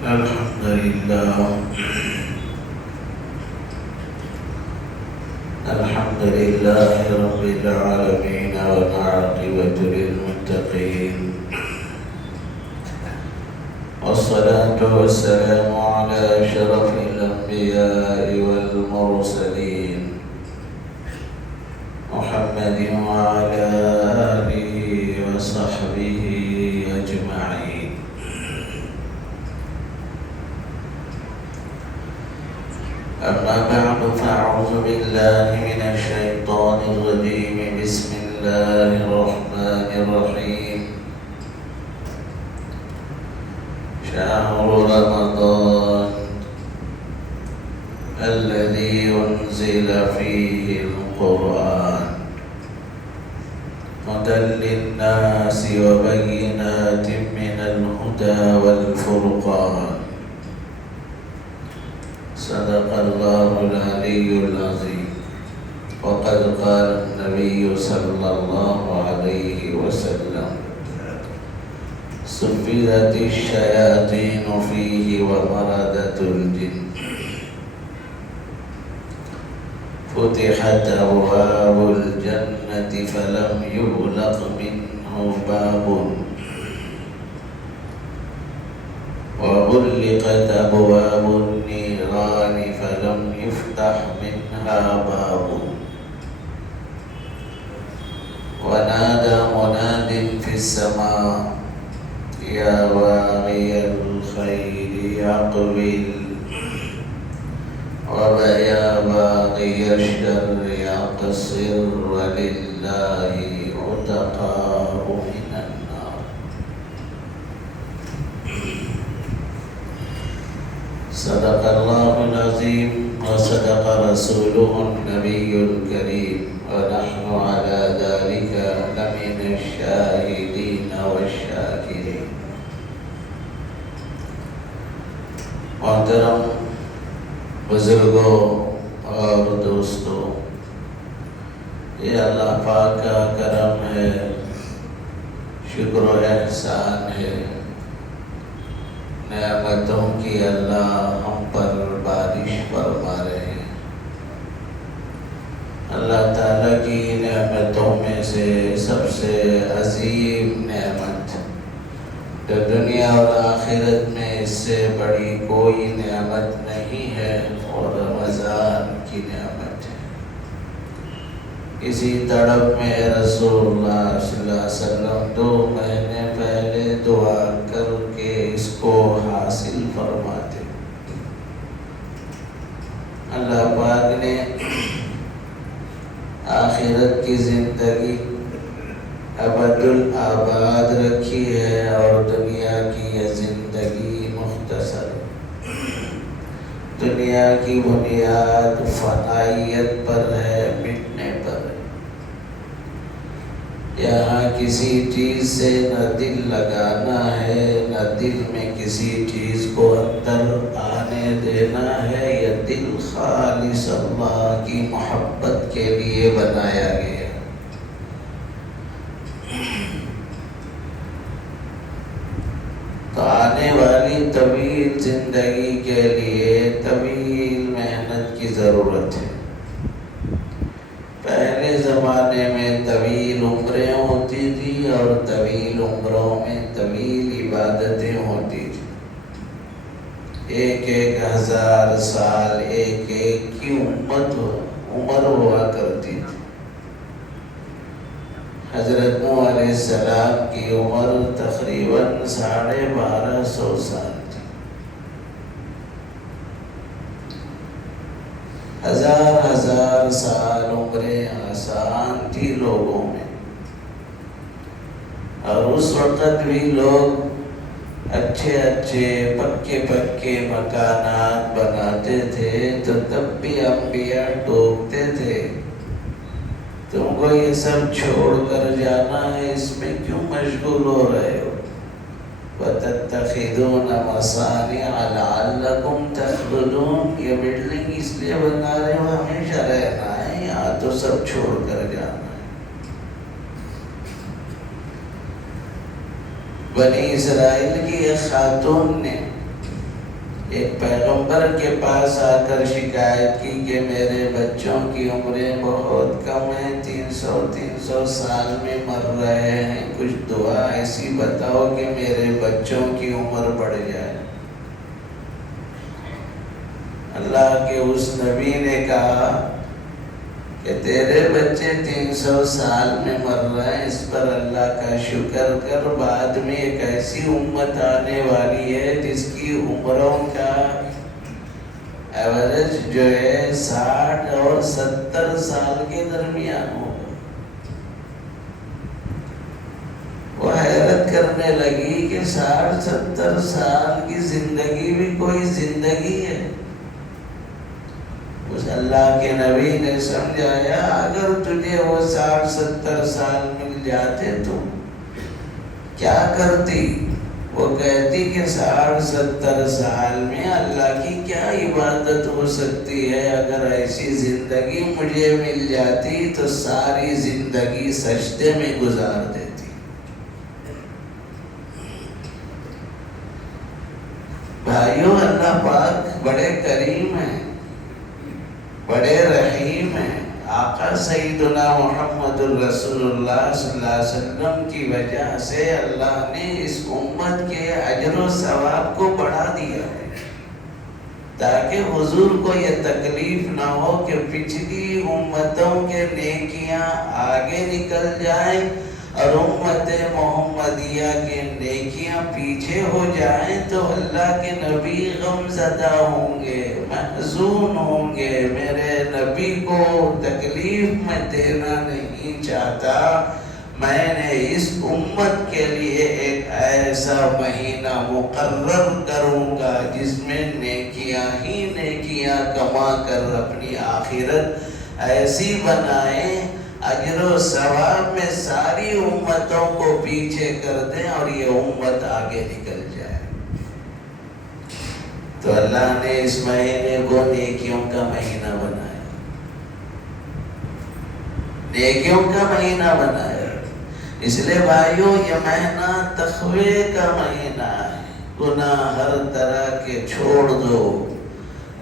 الحمد لله الحمد لله رب العالمين والعاقبة للمتقين والصلاة والسلام على أشرف الأنبياء والمرسلين محمد وعلى آله وصحبه أجمعين. أما بعد فأعوذ بالله من الشيطان الرجيم. بسم الله الرحمن الرحيم. شهر رمضان الذي أنزل فيه القرآن هدى للناس وبينات من الهدى والفرقان. صدق الله العلي العظيم. وقد قال النبي صلى الله عليه وسلم: سفلت الشياطين فيه ومردت الجن، فتحت أبواب الجنة فلم يغلق منه باب، وغلقت أبواب النيران فلم يفتح منها باب، ونادى مناد في السماء: يا باغي الخير أقبل، ويا باغي الشر أقصر، ولله عتقاء من النار. صدق الله العظيم وصدق رسوله النبي الكريم، ونحن على ذلك لمن الشاهدين والشاكرين. محترم بزرگوں اور دوستوں، یہ اللہ پاک کا کرم ہے، شکر و احسان ہے، نعمتوں کی اللہ ہم پر بارش فرما رہے ہیں۔ اللہ تعالیٰ کی نعمتوں میں سے سب سے عظیم نعمت تو دنیا اور آخرت میں اس سے بڑی کوئی نعمت نہیں ہے، اور رمضان کی نعمت ہے۔ اسی تڑپ میں رسول اللہ صلی اللہ علیہ وسلم 2 مہینے پہلے دعا کر کے اس کو حاصل فرماتے۔ اللہ پاک نے آخرت کی زندگی ابد الآباد رکھی ہے، اور دنیا کی یہ زندگی مختصر ہے۔ دنیا کی بنیاد فنائیت پر ہے، مٹنے پر ہے۔ یہاں کسی چیز سے نہ دل لگانا ہے، نہ دل میں کسی چیز کو اندر آنے دینا ہے۔ یہ دل خالص اللہ کی محبت کے لیے بنایا گیا۔ تو آنے والی طویل زندگی کے لیے طویل محنت کی ضرورت ہے۔ پہلے زمانے میں طویل عمریں ہوتی تھی، اور طویل عمروں میں طویل عبادتیں ہوتی تھی۔ 1000 سال ایک کی عمر ہوا کرتی تھی۔ حضرت نوح علیہ السلام کی عمر تقریباً 1250 سال تھی۔ 1000 سال عمریں آسان تھی لوگوں میں، اور اس وقت بھی لوگ اچھے پکے مکانات بناتے تھے، تو تب بھی انبیاء ٹوکتے تھے: تم کو یہ سب چھوڑ کر جانا ہے، اس میں کیوں مشغول ہو رہے ہو؟ وَتَتَّخِذُونَ مَصَانِعَ لَعَلَّكُمْ تَخْلُدُونَ، یہ بلڈنگ اس لیے بنا رہے ہو ہمیشہ رہنا ہے، یہاں تو سب چھوڑ کر جانا ہے۔ بنی اسرائیل کی ایک خاتون نے ایک پیغمبر کے پاس آ کر شکایت کی کہ میرے بچوں کی عمریں بہت کم ہیں، 300 سال میں مر رہے ہیں، کچھ دعا ایسی بتاؤ کہ میرے بچوں کی عمر بڑھ جائے۔ اللہ کے اس نبی نے کہا کہ تیرے بچے 300 سال میں مر رہے ہیں، اس پر اللہ کا شکر کر، بعد میں ایک ایسی امت آنے والی ہے جس کی عمروں کا ایوریج جو ہے 60 اور 70 سال کے درمیان ہوگا۔ وہ حیرت کرنے لگی کہ 60-70 سال کی زندگی بھی کوئی زندگی ہے۔ اس اللہ کے نبی نے سمجھایا اگر تجھے وہ 60-70 سال مل جاتے تو کیا کرتی؟ وہ کہتی کہ 60-70 سال میں اللہ کی کیا عبادت ہو سکتی ہے، اگر ایسی زندگی مجھے مل جاتی تو ساری زندگی سجدے میں گزار دیتی۔ بھائیو، اللہ پاک بڑے کریم ہیں، بڑے رحیم ہیں۔ آقا سیدنا محمد الرسول اللہ صلی اللہ علیہ وسلم کی وجہ سے اللہ نے اس امت کے اجر و ثواب کو بڑھا دیا ہے، تاکہ حضور کو یہ تکلیف نہ ہو کہ پچھلی امتوں کے نیکیاں آگے نکل جائیں اور امت محمدیہ کے نیکیاں پیچھے ہو جائیں تو اللہ کے نبی غم زدہ ہوں گے، محزون ہوں گے۔ میرے نبی کو تکلیف میں دینا نہیں چاہتا، میں نے اس امت کے لیے ایک ایسا مہینہ مقرر کروں گا جس میں نیکیاں ہی نیکیاں کما کر اپنی آخرت ایسی بنائیں، اجر و ثواب میں ساری امتوں کو پیچھے کر دیں اور یہ امت آگے نکل جائے۔ تو اللہ نے اس مہینے کو نیکیوں کا مہینہ بنایا، نیکیوں کا مہینہ بنایا۔ اس لیے بھائیو، یہ مہینہ تقوی کا مہینہ ہے۔ گناہ ہر طرح کے چھوڑ دو،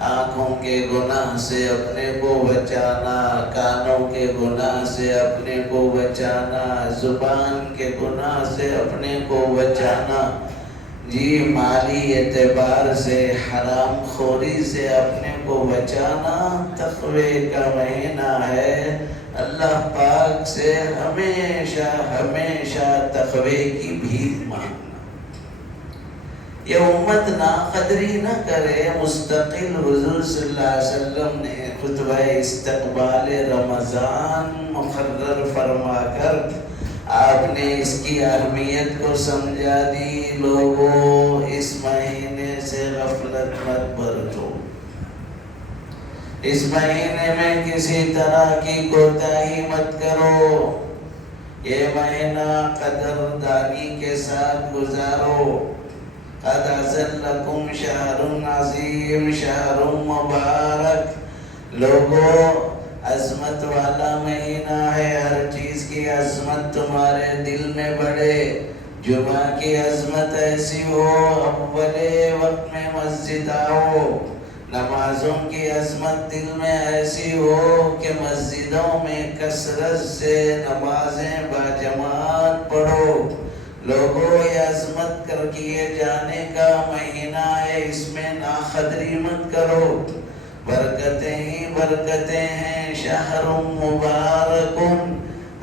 آنکھوں کے گناہ سے اپنے کو بچانا، کانوں کے گناہ سے اپنے کو بچانا، زبان کے گناہ سے اپنے کو بچانا، جی مالی اعتبار سے حرام خوری سے اپنے کو بچانا تقوی کا مہینہ ہے۔ اللہ پاک سے ہمیشہ ہمیشہ تقوی کی بھیک مانگنا۔ یہ امت ناقدری نہ کرے۔ مستقل حضور صلی اللہ علیہ وسلم نے خطبہ استقبال رمضان مقرر فرما کر آپ نے اس کی اہمیت کو سمجھا دی۔ لوگوں، اس مہینے سے غفلت مت برتو، اس مہینے میں کسی طرح کی کوتاہی مت کرو، یہ مہینہ قدردانی کے ساتھ گزارو۔ قد أذلكم شہر عظیم، شہر مبارک۔ لوگوں، عظمت والا مہینہ ہے، ہر چیز کی عظمت تمہارے دل میں بڑھے۔ جمعہ کی عظمت ایسی ہو، اول وقت میں مسجد آؤ۔ نمازوں کی عظمت دل میں ایسی ہو کہ مسجدوں میں کثرت سے نمازیں باجماعت پڑھو۔ لوگوں، یہ عظمت کر کیے جانے کا مہینہ ہے، اس میں ناقدری مت کرو۔ برکتیں ہی برکتیں ہیں، شہر مبارک۔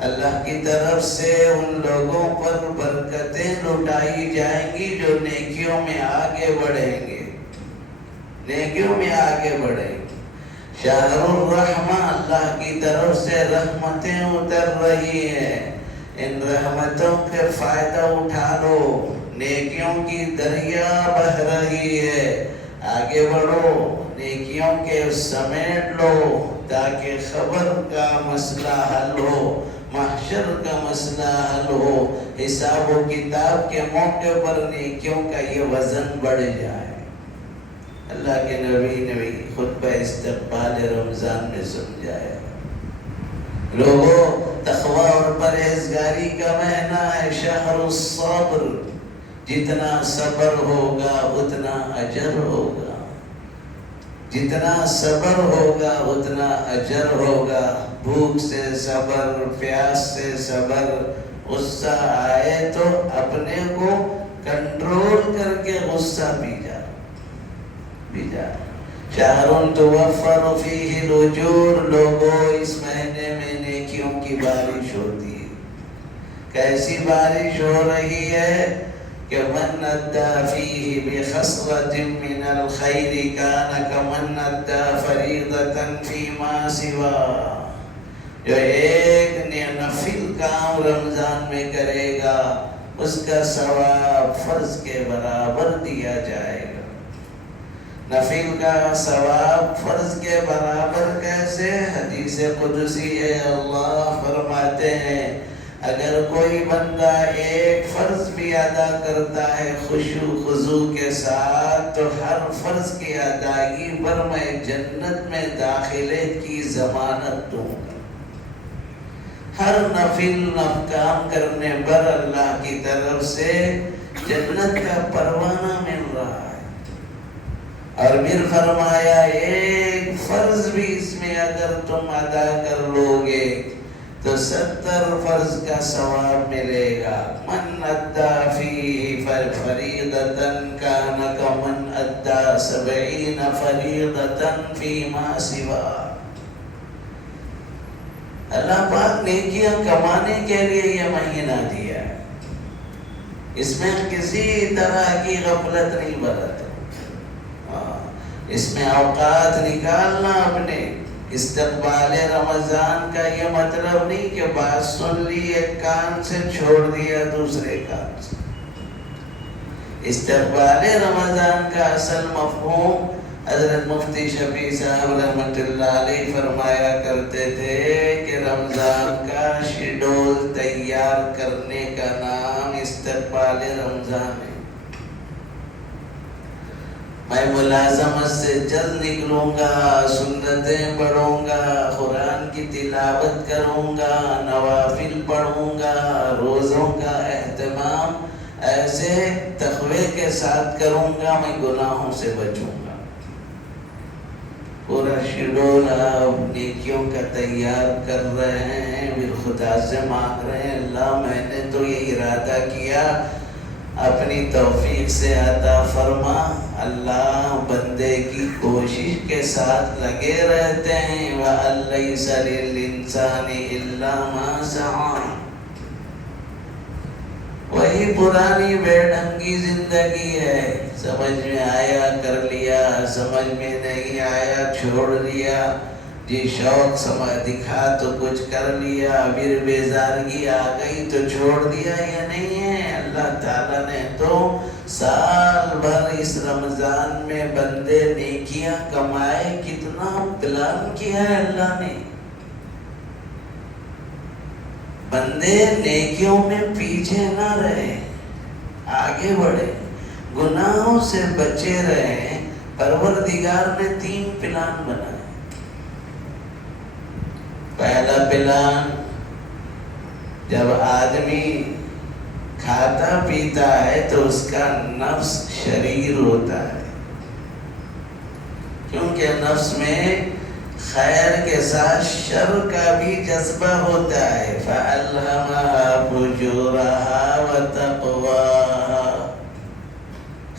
اللہ کی طرف سے ان لوگوں پر برکتیں لٹائی جائیں گی جو نیکیوں میں آگے بڑھیں گے، نیکیوں میں آگے بڑھیں گے۔ شہر الرحمہ، اللہ کی طرف سے رحمتیں اتر رہی ہیں، ان رحمتوں کے فائدہ اٹھا لو۔ نیکیوں کی دریا بہہ رہی ہے، آگے بڑھو، نیکیوں کے سمیٹ لو تاکہ خبر کا مسئلہ حل ہو، محشر کا مسئلہ حل ہو، حساب و کتاب کے موقع پر نیکیوں کا یہ وزن بڑھ جائے۔ اللہ کے نبی نے بھی خطبہ استقبال رمضان میں سمجھایا۔ لوگوں، تقوی اور پرہیزگاری کا مہینہ ہے، شہر الصبر۔ جتنا صبر ہوگا اتنا اجر ہوگا۔ جتنا صبر ہوگا اتنا اجر ہوگا. بھوک سے صبر، پیاس سے صبر. غصہ آئے تو اپنے کو کنٹرول کر کے غصہ پی جا. شہر توفر فیہ الاجور. لوگوں، اس مہینے میں نیکیوں کی بارش ہوتی ہے. کیسی بارش ہو رہی ہے کہ من ادّا فیہ بخصلۃ من الخیر کان کمن ادّا فریضۃ فیما سوا. جو ایک نفل کام رمضان میں کرے گا اس کا ثواب فرض کے برابر دیا جائے گا. نفل کا ثواب فرض کے برابر کیسے؟ حدیث قدسی ہے، اللہ فرماتے ہیں اگر کوئی بندہ ایک فرض بھی ادا کرتا ہے خشوع خضوع کے ساتھ تو ہر فرض کی ادائیگی پر میں جنت میں داخلے کی ضمانت دوں گا. ہر نفل کام کرنے پر اللہ کی طرف سے جنت کا پروانہ مل رہا ہے. اور پھر فرمایا ایک فرض بھی اس میں اگر تم ادا کر لو گے تو 70 فرض کا ثواب ملے گا. من ادا فیہ فریضۃ کان کمن ادا 70 فریضۃ فیما سوا. اللہ پاک نیکیاں کمانے کے لیے یہ مہینہ دیا ہے. اس میں کسی طرح کی غفلت نہیں برتنا. اس میں اوقات نکالنا اپنے. استقبال رمضان کا یہ مطلب نہیں کہ بات سن لی ایک کان سے چھوڑ دیا دوسرے کان سے. استقبال رمضان کا اصل مفہوم حضرت مفتی شفیع صاحب رحمۃ اللہ علیہ فرمایا کرتے تھے کہ رمضان کا شیڈول تیار کرنے کا نام استقبال رمضان ہے. میں ملازمت سے جلد نکلوں گا، سنتیں پڑھوں گا، قرآن کی تلاوت کروں گا، نوافل پڑھوں گا، روزوں کا اہتمام ایسے تقوی کے ساتھ کروں گا، میں گناہوں سے بچوں گا. پورا شیڈول آپ نیکیوں کا تیار کر رہے ہیں، پھر خدا سے مانگ رہے ہیں اللہ میں نے تو یہ ارادہ کیا، اپنی توفیق سے عطا فرما. اللہ بندے کی کوشش کے ساتھ لگے رہتے ہیں. وَأَن لَّيْسَ لِلْإِنسَانِ إِلَّا مَا سَعَىٰ. وہی پرانی بے ڈھنگی زندگی ہے. سمجھ میں آیا کر لیا، سمجھ میں نہیں آیا چھوڑ دیا. جی شوق سمجھ دکھا تو کچھ کر لیا، پھر بیزارگی آ گئی تو چھوڑ دیا. یہ نہیں ہے. اللہ تعالیٰ نے تو سال بھر اس رمضان میں بندے نیکیاں کمائے، کتنا پلان کیا ہے اللہ نے. بندے نیکیوں میں پیچھے نہ رہے، آگے بڑھے، گناہوں سے بچے رہے. پروردگار نے 3 پلان بنائے. پہلا پلان، جب آدمی کھاتا پیتا ہے تو اس کا نفس شریر ہوتا ہے، کیونکہ نفس میں خیر کے ساتھ شر کا بھی جذبہ ہوتا ہے. فَأَلْهَمَهَا فُجُورَهَا وَتَقْوَاهَا.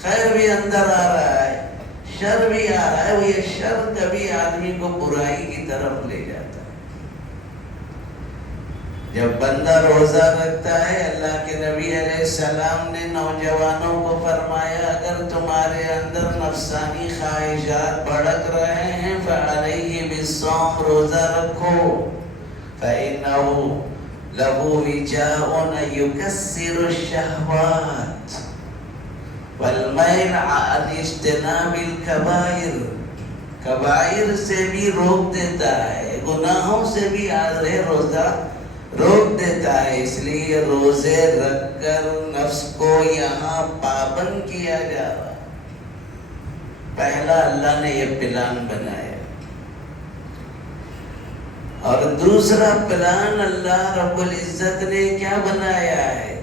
خیر بھی اندر آ رہا ہے، شر بھی آ رہا ہے. وہ یہ شر کبھی آدمی کو برائی کی طرف لے جاتا ہے. جب بندہ روزہ رکھتا ہے، اللہ کے نبی علیہ السلام نے نوجوانوں کو فرمایا اگر تمہارے اندر نفسانی خواہشات بھڑک رہے ہیں فَعَلَيْهِ بِالصَّوْمِ. روزہ رکھو. فَإِنَّهُ لَهُ وِجَاءٌ يُكَسِّرُ الشَّهْوَاتِ وَالْمَيْلَ عَنِ اجْتِنَابِ الْكَبَائِرِ. کبائر سے بھی روک دیتا ہے، گناہوں سے بھی روزہ روک دیتا ہے. اس لیے روزے رکھ کر نفس کو یہاں پابند کیا جا رہا. پہلا اللہ نے یہ پلان بنایا. اور دوسرا پلان اللہ رب العزت نے کیا بنایا ہے؟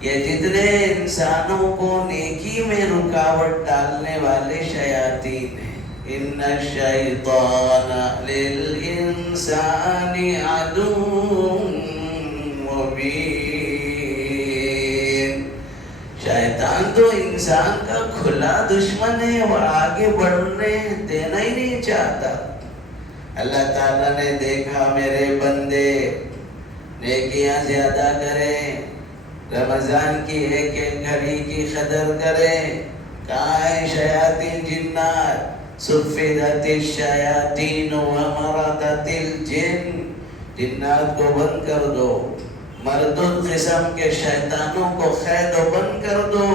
یہ جتنے انسانوں کو نیکی میں رکاوٹ ڈالنے والے شیاطین ہیں، ان الشیطان للانسان عدو مبین. شیطان تو انسان کا کھلا دشمن ہے، وہ آگے بڑھنے دینا ہی نہیں چاہتا. اللہ تعالیٰ نے دیکھا میرے بندے نیکیاں زیادہ کریں، رمضان کی ایک ایک گھڑی کی قدر کریں. کہاں ہے شیاطین جنات؟ صفدت الشیاطین ومردت الجن. جنات کو بند کر دو، مردود قسم کے شیطانوں کو قید و بند کر دو،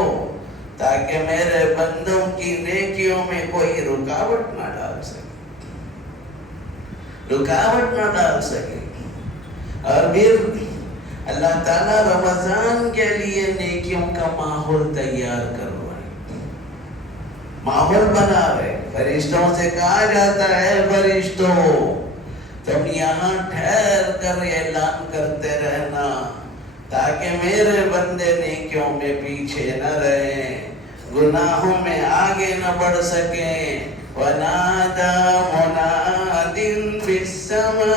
تاکہ میرے بندوں کی نیکیوں میں کوئی رکاوٹ نہ ڈال سکے، رکاوٹ نہ ڈال سکے. اور پھر اللہ تعالیٰ رمضان کے لیے نیکیوں کا ماحول تیار کر رہے، ماحول بنا رہے. فرشتوں سے کہا جاتا ہے فرشتوں تم یہاں ٹھہر کر اعلان کرتے رہنا، تاکہ میرے بندے نیکیوں میں پیچھے نہ رہیں، گناہوں میں آگے نہ بڑھ سکیں. وَنَادَى مُنَادٍ فِي السَّمَاءِ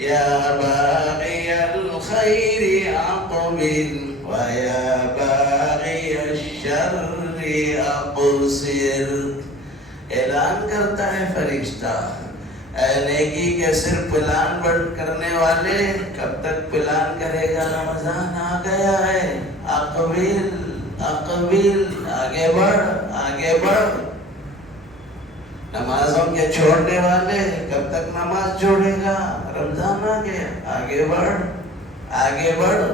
يَا بَاغِيَ الْخَيْرِ أَقْبِلْ وَيَا بَاغِيَ الشَّرِّ أَقْصِرْ. اعلان کرتا ہے فرشتہ، اے نیکی کے صرف پلان بند کرنے والے، کب تک پلان کرے گا؟ رمضان آ گیا ہے، اقبل اقبل، آگے بڑھ آگے بڑھ. نمازوں کے چھوڑنے والے، کب تک نماز چھوڑے گا؟ رمضان آ گیا، آگے بڑھ آگے بڑھ.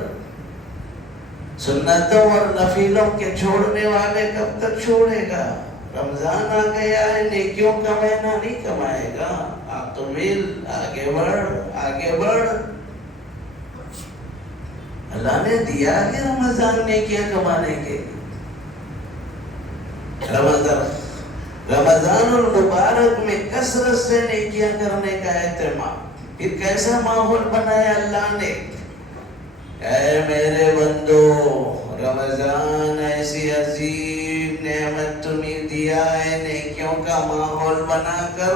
سنتوں اور نفلوں کے چھوڑنے والے، کب تک چھوڑے گا؟ رمضان آ گیا ہے، نیکیوں کا مہینہ نہیں کمائے گا. اقبل، آگے بڑھ آگے بڑھ. اللہ نے دیا کہ رمضان نیکیاں کمانے کے. رمضان المبارک میں کثرت سے نیکیاں کرنے کا اہتمام. پھر کیسا ماحول بنایا اللہ نے؟ اے میرے بندو، رمضان ایسی عظیم نعمت تمہیں دیا ہے، نیکیوں کا ماحول بنا کر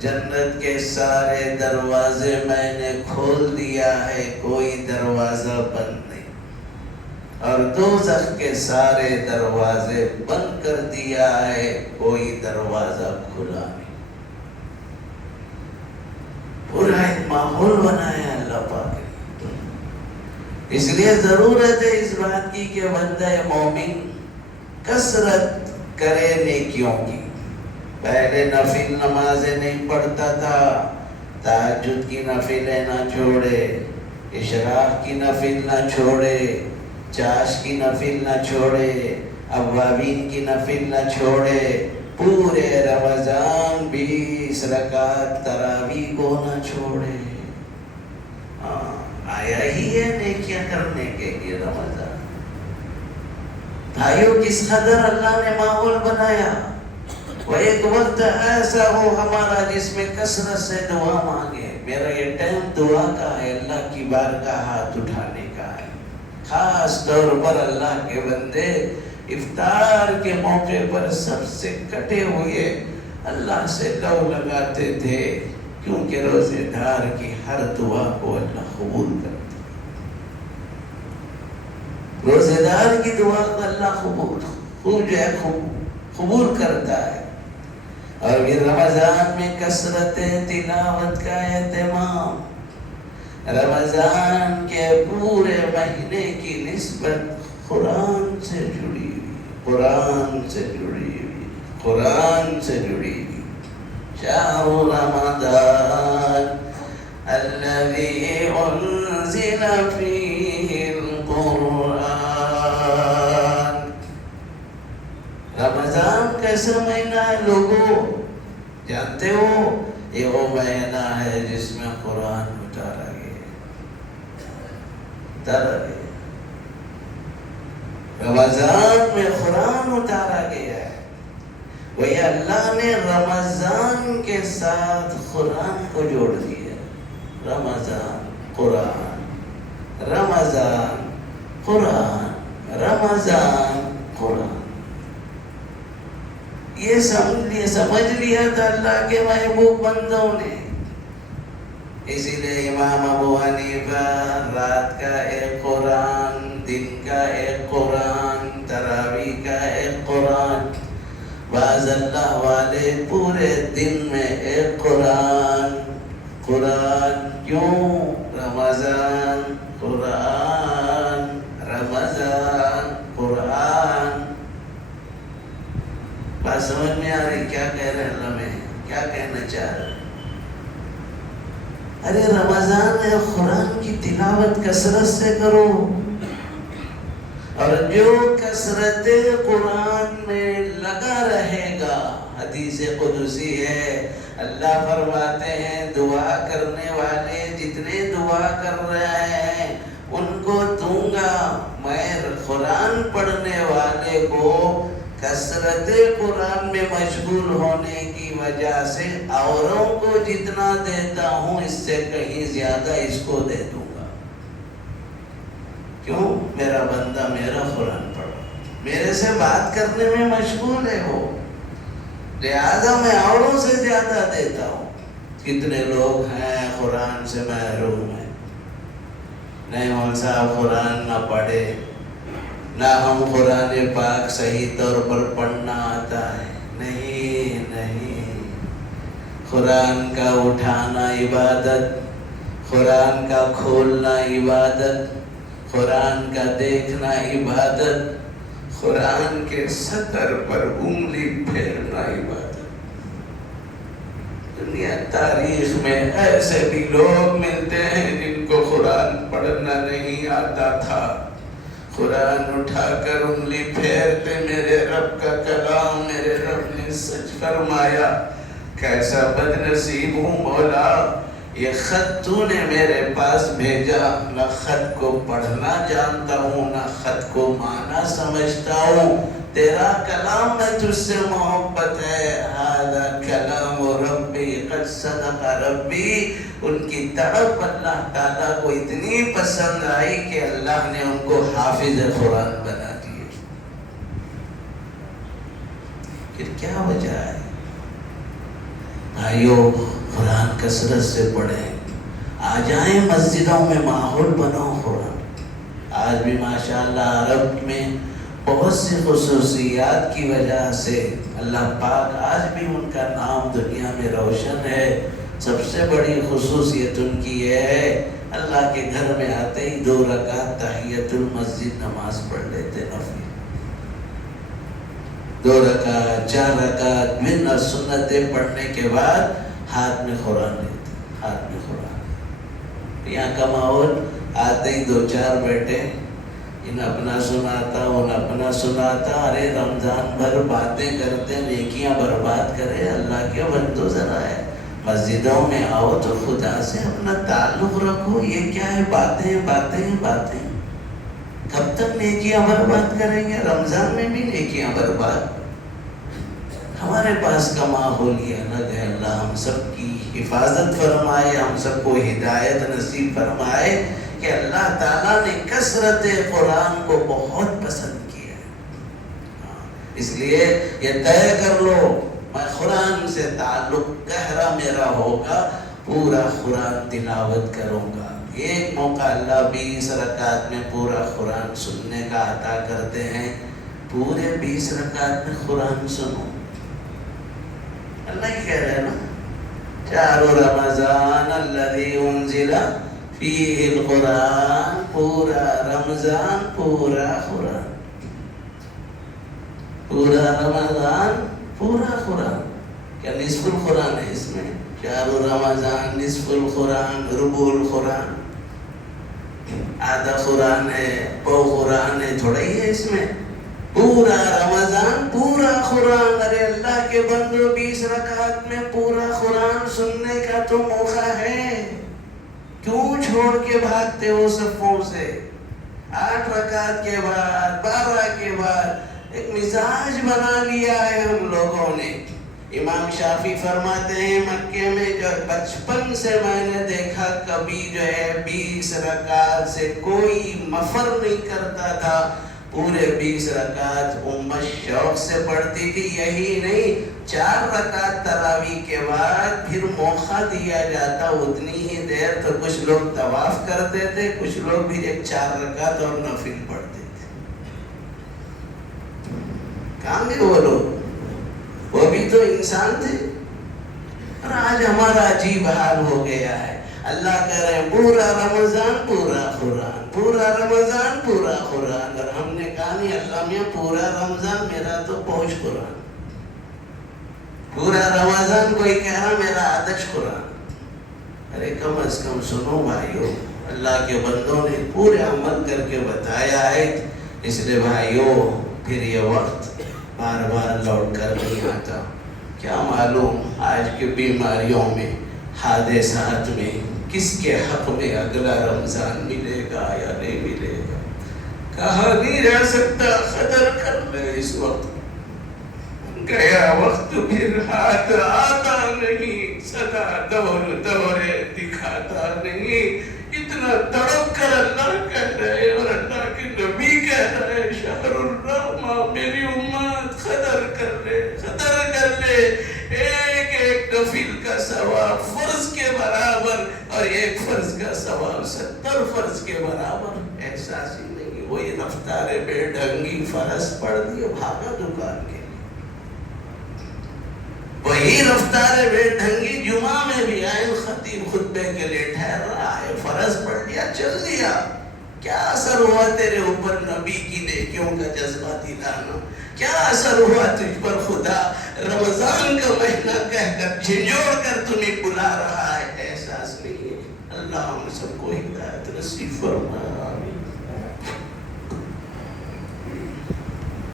جنت کے سارے دروازے میں نے کھول دیا ہے، کوئی دروازہ بند نہیں، اور دوزخ کے سارے دروازے بند کر دیا ہے، کوئی دروازہ کھلا نہیں. پورا ایک ماحول بنایا اللہ پاک نے. اس لیے ضرورت ہے اس بات کی کہ بندہ مومن کثرت کرے نیکیوں کی. پہلے نفل نمازیں نہیں پڑھتا تھا، تہجد کی نفلیں نہ چھوڑے، اشراق کی نفل نہ چھوڑے، چاش کی نفل نہ چھوڑے، اوابین کی نفل نہ چھوڑے. پورے رمضان 20 رکعت تراویح کو نہ چھوڑے. آیا ہی ہے نیکیاں کرنے کے لیے رمضان. بھائیو، کس قدر اللہ نے ماحول بنایا. وہ ایک وقت ایسا ہو ہمارا جس میں کثرت سے دعا مانگے. میرا یہ ٹائم دعا کا ہے، اللہ کی بارگاہ ہاتھ اٹھانے کا ہے. خاص طور پر اللہ کے بندے افطار کے موقع پر سب سے کٹے ہوئے اللہ سے لو لگاتے تھے، کیونکہ روزے دار کی ہر دعا کو اللہ قبول کرتا ہے. روزے دار کی دعا کو اللہ قبول کرتا ہے. اور یہ رمضان میں کثرت تلاوت کا اہتمام. رمضان کے پورے مہینے کی نسبت قرآن سے جڑی ہوئی، قرآن سے جڑی ہوئی، قرآن سے جڑی ہوئی. شہر رمضان الذی انزل فیہ القرآن. رمضان کیسا مہینہ ہے لوگوں؟ جانتے ہو؟ یہ وہ مہینہ ہے جس میں قرآن اتارا گیا. رمضان میں قرآن اتارا گیا ہے. وہی اللہ نے رمضان کے ساتھ قرآن کو جوڑ دیا. رمضان قرآن، رمضان قرآن، رمضان قرآن. یہ سمجھ لیا تھا اللہ کے محبوب بندوں نے. اسی لیے امام ابو حنیفہ رات کا ایک قرآن، دن کا ایک قرآن، تراویح کا ایک قرآن، بعض اللہ والے پورے دن میں ایک قرآن. قرآن کیوں؟ رمضان قرآن، رمضان قرآن. بات سمجھ میں آ رہی کیا کہہ رہے اللہ میں، کیا کہنا چاہ رہے؟ ارے رمضان ہے، قرآن کی تلاوت کثرت سے کرو، اور جو کثرت قرآن میں لگا رہے گا، حدیث قدسی ہے، اللہ فرماتے ہیں دعا کرنے والے جتنے دعا کر رہے ہیں ان کو دوں گا. میں قرآن پڑھنے والے کو کثرت قرآن میں مشغول ہونے کی وجہ سے اوروں کو جتنا دیتا ہوں اس سے کہیں زیادہ اس کو دے دوں گا. کیوں؟ میرا بندہ میرا قرآن پڑھا، میرے سے بات کرنے میں مشغول ہے وہ، لہذا میں اوروں سے زیادہ دیتا ہوں. کتنے لوگ ہیں قرآن سے محروم ہیں. نہیں مول صاحب قرآن نہ پڑھے، نہ ہم قرآن پاک صحیح طور پر پڑھنا آتا ہے. نہیں نہیں، قرآن کا اٹھانا عبادت، قرآن کا کھولنا عبادت، قرآن کا دیکھنا عبادت، قرآن کے سطر پر انگلی پھیرنا عبادت. دنیا تاریخ میں ایسے بھی لوگ ملتے ہیں جن کو قرآن پڑھنا نہیں آتا تھا، قرآن اٹھا کر انگلی پھیرتے، میرے رب کا کلام میرے رب نے سچ فرمایا. کیسا بد نصیب ہوں مولا، یہ خط تو نے میرے پاس بھیجا، نہ خط کو پڑھنا جانتا ہوں نہ خط کو معنی سمجھتا ہوں. تیرا کلام میں تجھ سے محبت ہے. ھذا کلام ربی قد صدق ربی. ان کی تڑپ اللہ تعالیٰ کو اتنی پسند آئی کہ اللہ نے ان کو حافظ قرآن بنا دیے. پھر کیا وجہ ہے؟ بھائیو قرآن کثرت سے پڑھیں، آ جائیں مسجدوں میں، ماحول بناؤ قرآن. آج بھی ماشاءاللہ عرب میں بہت سی خصوصیات کی وجہ سے اللہ پاک آج بھی ان کا نام دنیا میں روشن ہے. سب سے بڑی خصوصیت ان کی یہ ہے اللہ کے گھر میں آتے ہی 2 رکعت تحیت المسجد نماز پڑھ لیتے نفل. 2 رکعت 4 رکعت من سنتیں پڑھنے کے بعد ہاتھ میں قرآن لیتے، ہاتھ میں قرآن. یہاں کا ماحول آتے ہی 2-4 بیٹے، ان اپنا سناتا ان اپنا سناتا. ارے رمضان بھر باتیں کرتے، نیکیاں برباد کرے. اللہ کے بندو ذرا ہے مسجدوں میں آؤ تو خدا سے اپنا تعلق رکھو. یہ کیا ہے باتیں باتیں باتیں؟ کب تک نیکیاں برباد کریں گے؟ رمضان میں بھی نیکیاں برباد. ہمارے پاس کا ماحول یہ الگ ہے. اللہ ہم سب کی حفاظت فرمائے، ہم سب کو ہدایت نصیب فرمائے کہ اللہ تعالیٰ نے کثرت قرآن کو بہت پسند کیا ہے. اس لیے یہ طے کر لو میں قرآن سے تعلق گہرا میرا ہوگا، پورا قرآن تلاوت کروں گا. ایک موقع اللہ 20 رکعت میں پورا قرآن سننے کا عطا کرتے ہیں. پورے 20 رکعت میں قرآن سنو. اللہ ہی کہہ رہے ہیں نا، شہر رمضان الذی انزل فیہ القرآن. پورا رمضان پورا قرآن، پورا رمضان پورا قرآن. کیا نصف القرآن ہے اس میں؟ شہر رمضان نصف القرآن، ربع القرآن، آدھا قرآن ہے، پو قرآن ہے، تھوڑا ہی ہے اس میں. پورا رمضان پورا قرآن. ارے اللہ کے بندو 20 رکعت میں پورا قرآن سننے کا تو موقع ہے، کیوں چھوڑ کے بھاگتے ہو صفوں سے؟ 8 رکعت کے بعد 12 کے بعد ایک مزاج بنا لیا ہے ہم لوگوں نے. امام شافعی فرماتے ہیں مکے میں جو بچپن سے میں نے دیکھا کبھی جو ہے 20 رکعت سے کوئی مفر نہیں کرتا تھا. پورے 20 رکعت امت شوق سے پڑھتی تھی. یہی نہیں 4 رکعت تراویح کے بعد پھر موقع دیا جاتا اتنی ہی دیر تو کچھ لوگ طواف کرتے تھے, کچھ لوگ بھی 4 رکعت اور نفل پڑھتے تھے. کہاں گئے وہ لوگ؟ وہ بھی تو انسان تھے. اور آج ہمارا عجیب حال ہو گیا ہے. اللہ کہہ رہے ہیں پورا رمضان پورا قرآن, پورا رمضان پورا قرآن, اور ہم نے کہا نہیں اللہ میاں پورا رمضان میرا تو پہنچ قرآن, پورا رمضان کوئی کہہ رہا میرا آدش قرآن. ارے کم از کم سنو بھائیو, اللہ کے بندوں نے پورے عمل کر کے بتایا ہے. اس لیے بھائیو پھر یہ وقت بار بار لوٹ کر نہیں آتا. کیا معلوم آج کی بیماریوں میں, حادثات میں کس کے حق میں اگلا رمضان ملے گا یا نہیں ملے گا, کہا نہیں جا سکتا. قدر کر لے, اس وقت گیا وقت پھر ہاتھ آتا نہیں, صدا دور دورے دکھاتا نہیں. اتنا تڑپ کر اللہ کہہ رہے اور اللہ کے نبی کہہ رہے شہر الرحمہ, میری امت قدر کر لے, قدر کر لے. ایک ایک نفل کا ثواب فرض کے برابر, اور ایک فرض کا ثواب 70 فرض کے برابر. احساس ہی نہیں. وہی رفتار بے ڈھنگی فرض پڑھ دیے بھاگا دکان کے, وہی رفتار بے ڈھنگی جمعہ میں بھی آئے, خطیب خطبے کے لیے ٹھہر رہا ہے, فرض پڑھ لیا چل دیا. کیا اثر ہوا تیرے اوپر نبی کی نیکیوں کا جذبہ دلانا؟ کیا اثر ہوا تجھ پر خدا رمضان کا مہینہ کہہ کر جھنجھوڑ کر تمہیں بلا رہا ہے؟ احساس نہیں ہے. اللہ ہم سب کو ہدایت نصیب فرمائے.